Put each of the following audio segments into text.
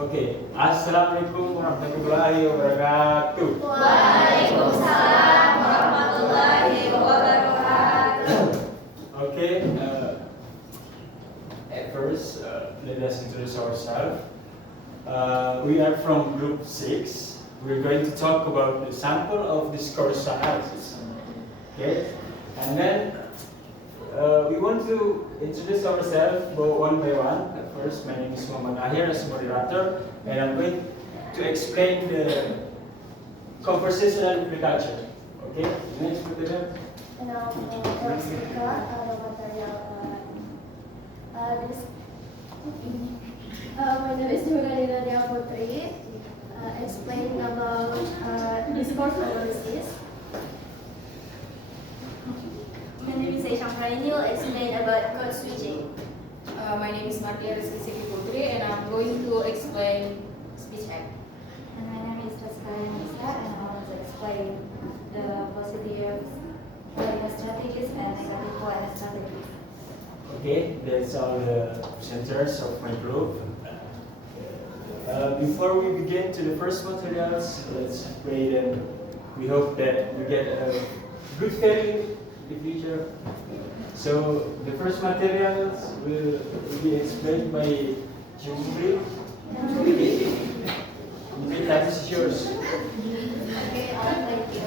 Oke, Assalamualaikum warahmatullahi wabarakatuh. Waalaikumsalam warahmatullahi wabarakatuh. Okay, at first, let us introduce ourselves. We are from Group 6. We're going to talk about the sample of discourse analysis. Okay, and then we want to introduce ourselves one by one. At first, my name is Muhammad Ahir as moderator, and I'm going to explain the conversational agriculture. Okay, next material. Now, first speaker, the material. My name is Juliana Putri. Explaining about discourse analysis. My name is Aisha Praini. Will explain about code switching. My name is Martia Rizky Putri, and I'm going to explain speech hack. And my name is Raskaya Nisa, and I want to explain the positive strategies and negative strategies. Okay, that's all the presenters of my group. Before we begin to the first materials, let's pray that we hope that you get a good feeling in the future. So the first materials will be explained by Jumri. The time is yours. Okay, thank you.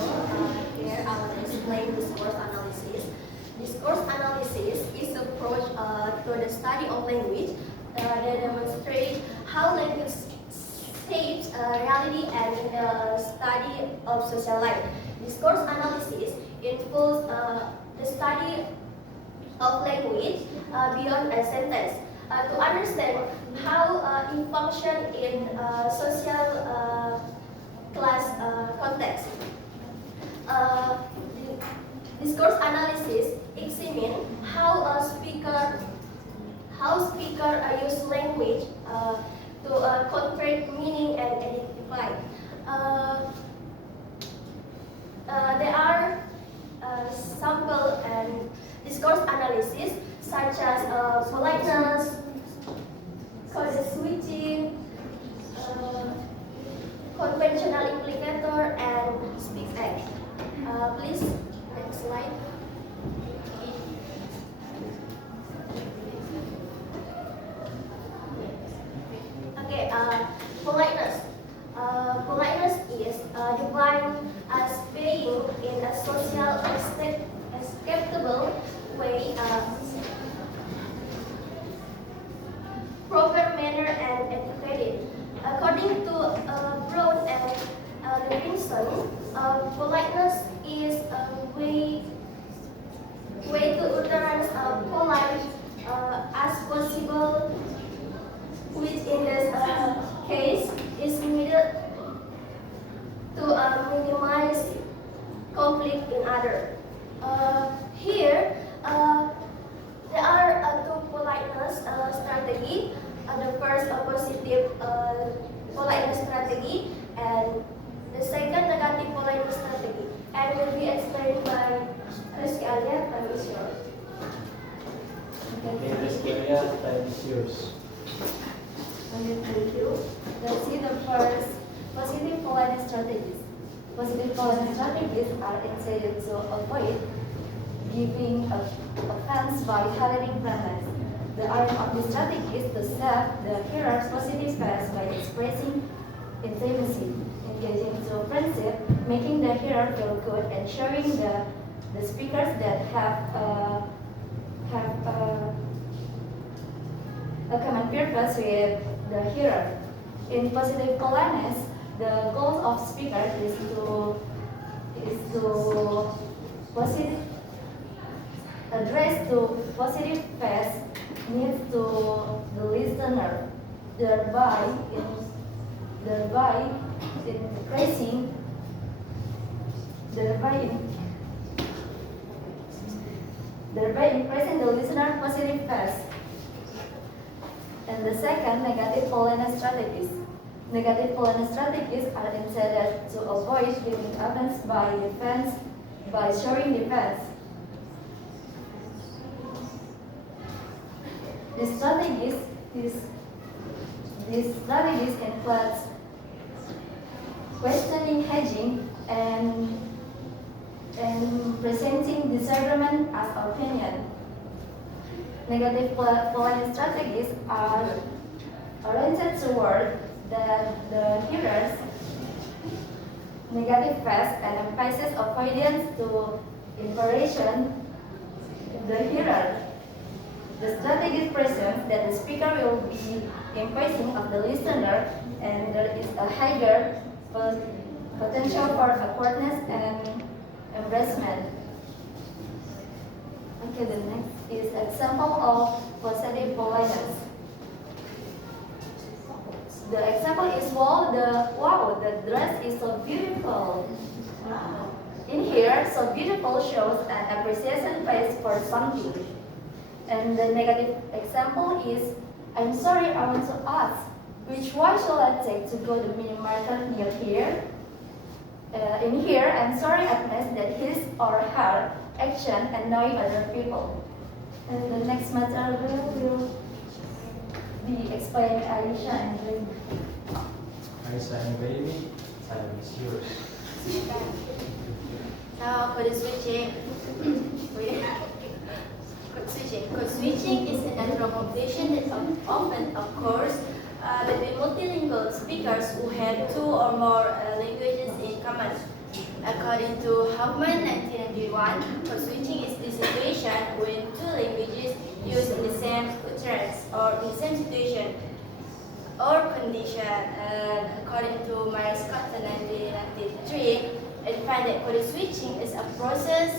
Here I will explain discourse analysis. Discourse analysis is approach to the study of language that demonstrates how language shapes reality and in the study of social life. Discourse analysis involves the study of language beyond a sentence to understand how it functions in social class context. Discourse analysis examines how speaker use language to convey meaning and identify. There are sample and discourse analysis such as politeness, code switching, conventional implicator, and speech act. Please, next slide. Okay, politeness. Politeness is defined as being in a social acceptable way, proper manner and educated. According to Brown and Levinson, politeness is a way to utterance polite as possible, which in this case is needed to minimize conflict in other. Here, there are two politeness strategy. The first, a positive politeness strategy, and the second, negative politeness strategy. And will be explained by Rizky Alia. Time is yours. Okay, Rizky Alia, time is yours. Okay, thank you. Let's see the first positive politeness strategies. Positive politeness strategies are intended to avoid giving offense by tolerating friendliness. The aim of this strategy is to serve the hearer's positive space by expressing intimacy, engaging into friendship, making the hearer feel good, and showing the speakers that have a common purpose with the hearer. In positive politeness, the goal of speaker is to positive address to positive face needs to the listener, thereby increasing the listener positive face. And the second, negative politeness strategies. Negative politeness strategies are intended to avoid giving offense by showing defense. This strategy is These strategies include questioning hedging and presenting disagreement as opinion. Negative polling strategies are oriented toward the hearer's negative phase and emphasizes avoidance to impression the hearer. The strategy presumes that the speaker will be impressing of the listener and there is a higher potential for awkwardness and embarrassment. Okay, the next is example of positive politeness. The example is wow, the dress is so beautiful. In here, so beautiful shows an appreciation face for something. And the negative example is, I'm sorry, I want to ask, which way shall I take to go to the mini market near here? In here, I'm sorry admits that his or her action annoy other people. And the next material will be explained by Aisha and Rin. Aisha and baby, time is yours. So for the switching, code switching is a natural competition that often occurs between multilingual speakers who have two or more languages in common. According to Hoffman, 1991, code switching is the situation when two languages used in the same utterance or in the same situation or condition. According to my Scott, 1993, I find that code switching is a process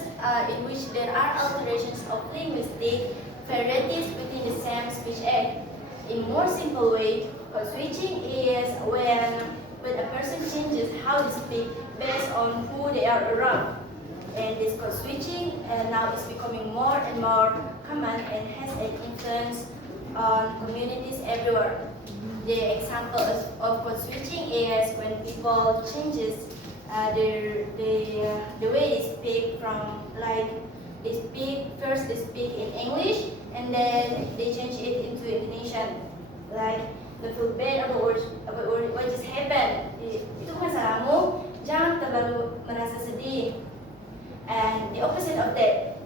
in which there are alterations of linguistic varieties within the same speech act. In more simple way, code switching is when a person changes how they speak based on who they are around. And this code switching now is becoming more and more common and has an influence on communities everywhere. The example of code switching is when people changes the way they speak from like first they speak in English and then they change it into Indonesian. Like they feel bad about what just happened. Itu bukan salahmu, jangan terlalu merasa sedih. And the opposite of that,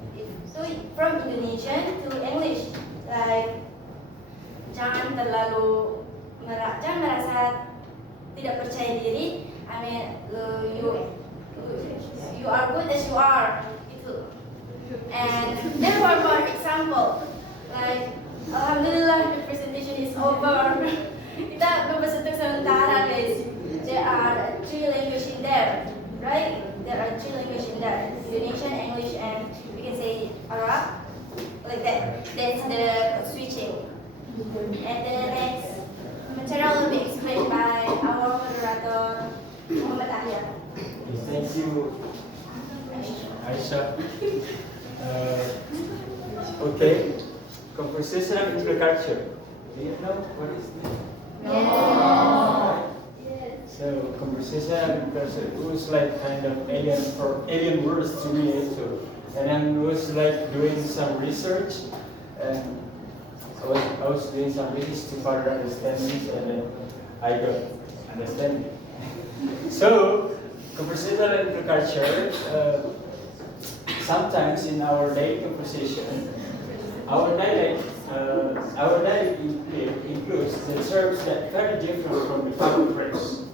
so from Indonesian to English, like jangan merasa tidak percaya diri. I mean, you are good as you are. And there were more example. Like, alhamdulillah, the presentation is over. Kita berbahasa sementara, guys. There are 3 languages in there, right? There are 3 languages in there: Indonesian, English, and we can say Arab, like that. That's the switching. And the next material will be explained by our moderator, Muhammad Ahyar. Thank you, Aisha. Okay, conversational interculture. Do you know what is this? Yes. So conversational interculture was like kind of alien words to me too. And then was like doing some research, and I was doing some research to further understand this, and then I got understanding. So conversational interculture. Sometimes in our daily conversation, our dialect includes the terms that are very different from the common phrase.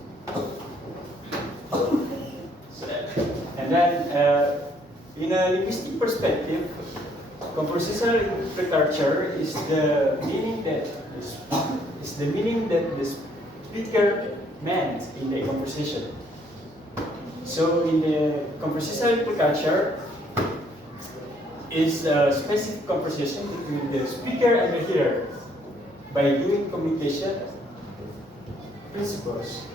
And then, in a linguistic perspective, conversational interculture is the meaning that the speaker meant in the conversation. So, in the conversational interculture, is a specific conversation between the speaker and the hearer by doing communication principles.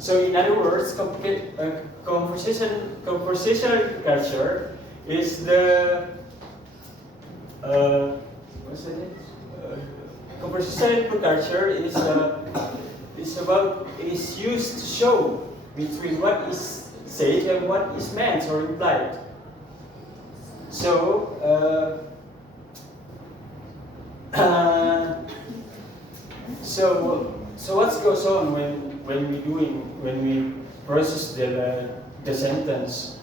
So in other words, conversational culture is the conversational culture is used to show between what is said and what is meant or implied. So, So what goes on when we process the sentence?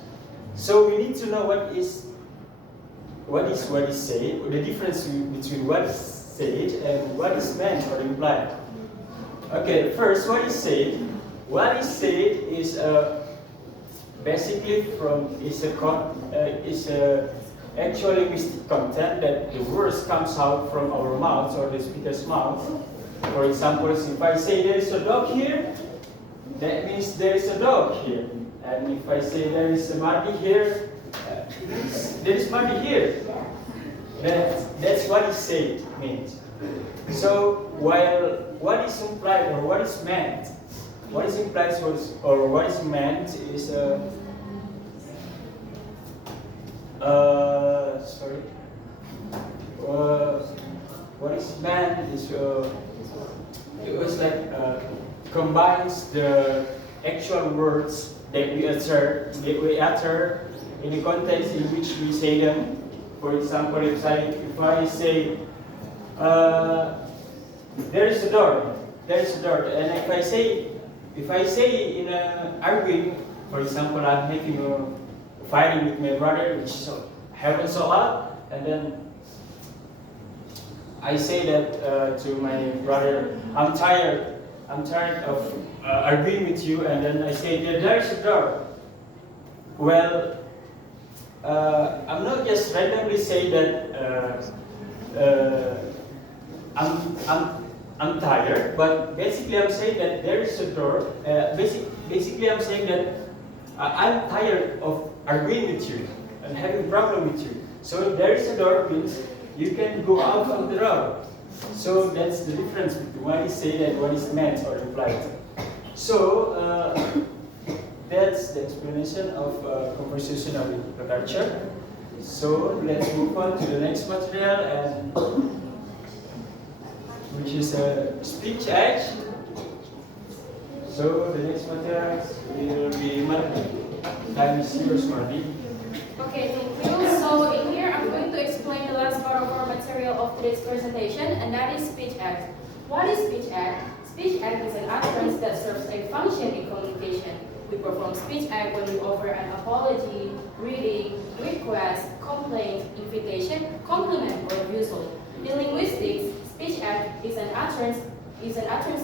So we need to know what is said, the difference between what is said and what is meant or implied. Okay, first, what is said? What is said is basically actual linguistic content that the words comes out from our mouths or the speaker's mouth. For example, if I say there is a dog here, that means there is a dog here. And if I say there is a Marty here, there is Marty here. That's what is said means. So while what is implied or what is meant, what is implied or what is meant is what is meant is it was like combines the actual words that we utter in the context in which we say them. For example, if I say there is a door, and if I say in arguing, for example, I'm having a fighting with my brother, which happens a lot, and then I say that to my brother, I'm tired of arguing with you, and then I say that there is a door. Well, I'm not just randomly saying that I'm tired, but basically I'm saying that there is a door. Basically I'm saying that I'm tired of arguing with you and having a problem with you. So if there is a door means you can go out on the road. So that's the difference between what is said and what is meant or implied. So that's the explanation of conversational literature. So let's move on to the next material, and which is speech act. So the next material will be Marty. Time is yours, Marty. Okay, thank you. So in here, I'm going to explain the last part of our material of today's presentation, and that is speech act. What is speech act? Speech act is an utterance that serves a function in communication. We perform speech act when we offer an apology, greeting, request, complaint, invitation, compliment, or refusal. In linguistics, speech act is an utterance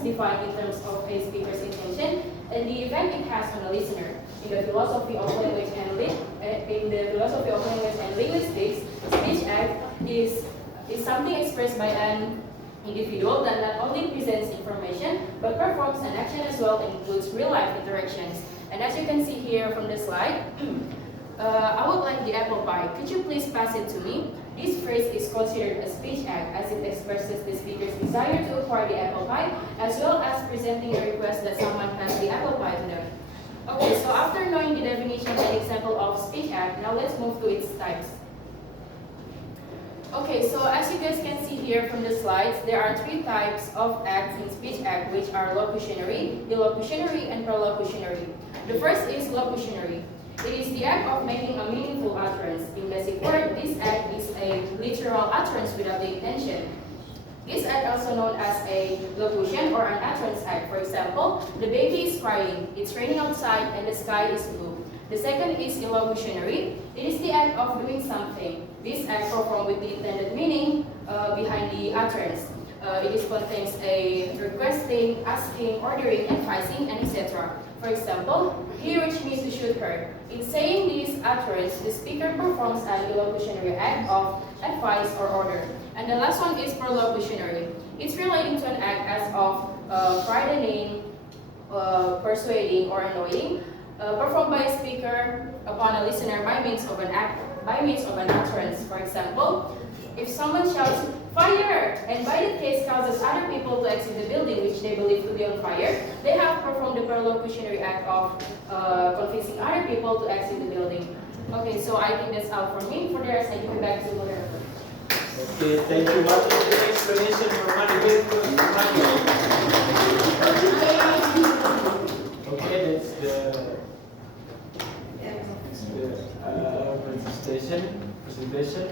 defined in terms of a speaker's intention and the effect it has on a listener. In the philosophy of language and linguistics, speech act is something expressed by an individual that not only presents information but performs an action as well and includes real-life interactions. And as you can see here from the slide, I would like the apple pie. Could you please pass it to me? This phrase is considered a speech act as it expresses the speaker's desire to acquire the apple pie as well as presenting a request that someone pass the apple pie to them. Okay, so after knowing the definition and example of speech act, now let's move to its types. Okay, so as you guys can see here from the slides, there are three types of acts in speech act, which are locutionary, illocutionary, and prolocutionary. The first is locutionary. It is the act of making a meaningful utterance. In basic word, this act is a literal utterance without the intention. This act also known as a locution or an utterance act. For example, the baby is crying, it's raining outside, and the sky is blue. The second is illocutionary. It is the act of doing something. This act performed with the intended meaning behind the utterance. It contains a requesting, asking, ordering, advising, and etc. For example, he urged me to shoot her. In saying this utterance, the speaker performs an illocutionary act of advice or order. And the last one is prolocutionary. It's relating to an act as of frightening, persuading, or annoying, performed by a speaker upon a listener by means of an utterance. For example, if someone shouts fire and by that case causes other people to exit the building which they believe to be on fire, they have performed the prolocutionary act of convincing other people to exit the building. Okay, so I think that's all from me. For the rest, I give it back to the moderator. Okay, thank you, Marty, for the explanation for Marty. Okay, that's the presentation.